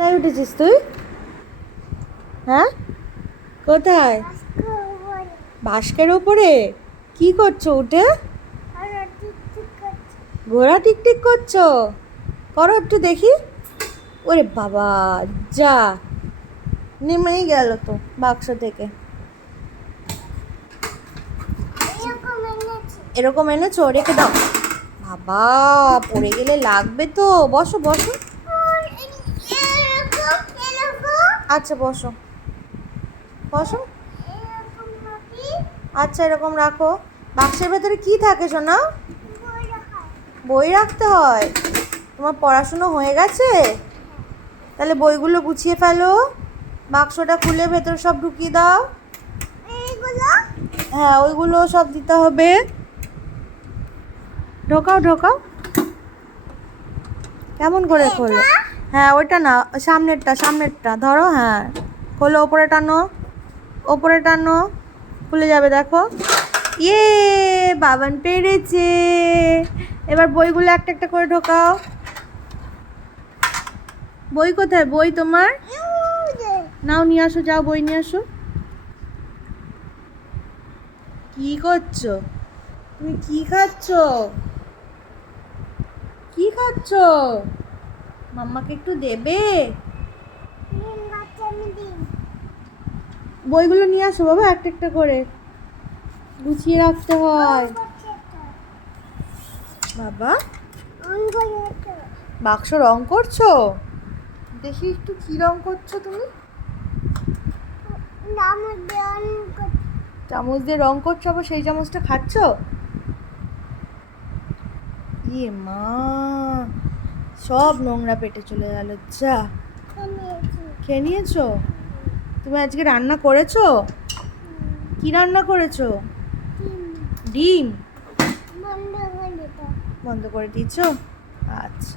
তাই উঠেছিস তুই? হ্যাঁ, কোথায়? বাস্কের ওপরে কি করছো উঠে? ঘোড়া টিকটিক করছো? করো একটু দেখি। ওরে বাবা, যা নেমেই গেল তো বাক্স থেকে। এরকম এনেছো, রেখে দাও। বাবা, পড়ে গেলে লাগবে তো। বসো বসো। আচ্ছা বসো বসো। আচ্ছা এরকম রাখো। বাক্সের ভেতরে কি থাকে সোনা? বই রাখতে হয়? তোমার পড়াশুনো হয়ে গেছে? তাহলে বইগুলো গুছিয়ে ফেলো, বাক্সটা খুলে ভেতর সব ঢুকিয়ে দাও। হ্যাঁ, ওইগুলো সব দিতে হবে। ঢোকাও ঢোকাও। কেমন করে খোলে? হ্যাঁ ওইটা না, সামনেরটা সামনেরটা ধরো। হ্যাঁ খোলো, ওপরে টানো, ওপরে টানো, খুলে যাবে দেখো। ইয়ে, বাবান পেরেছে। এবার বইগুলো একটা একটা করে ঢোকাও। বই কোথায়? বই তোমার নাও, নিয়ে আসো, যাও বই নিয়ে আসো। কি করছো তুমি? কি খাচ্ছো? কি খাচ্ছো? মাম্মাকে একটু দেবে? বইগুলো নিয়ে আসো বাবা, একটা একটা করে গুছিয়ে রাখতে হয় বাবা। বাক্স রং করছো? দেখি একটু কি রং করছো তুমি? চামচ দিয়ে রং করছো, আবার সেই চামচটা খাচ্ছো? ইয়ে মা, সব নোংরা পেটে চলে গেল। যা, খেয়ে নিয়েছো? তুমি আজকে রান্না করেছো? কি রান্না করেছো? ডিম। বন্ধ করে দিয়েছো? আচ্ছা।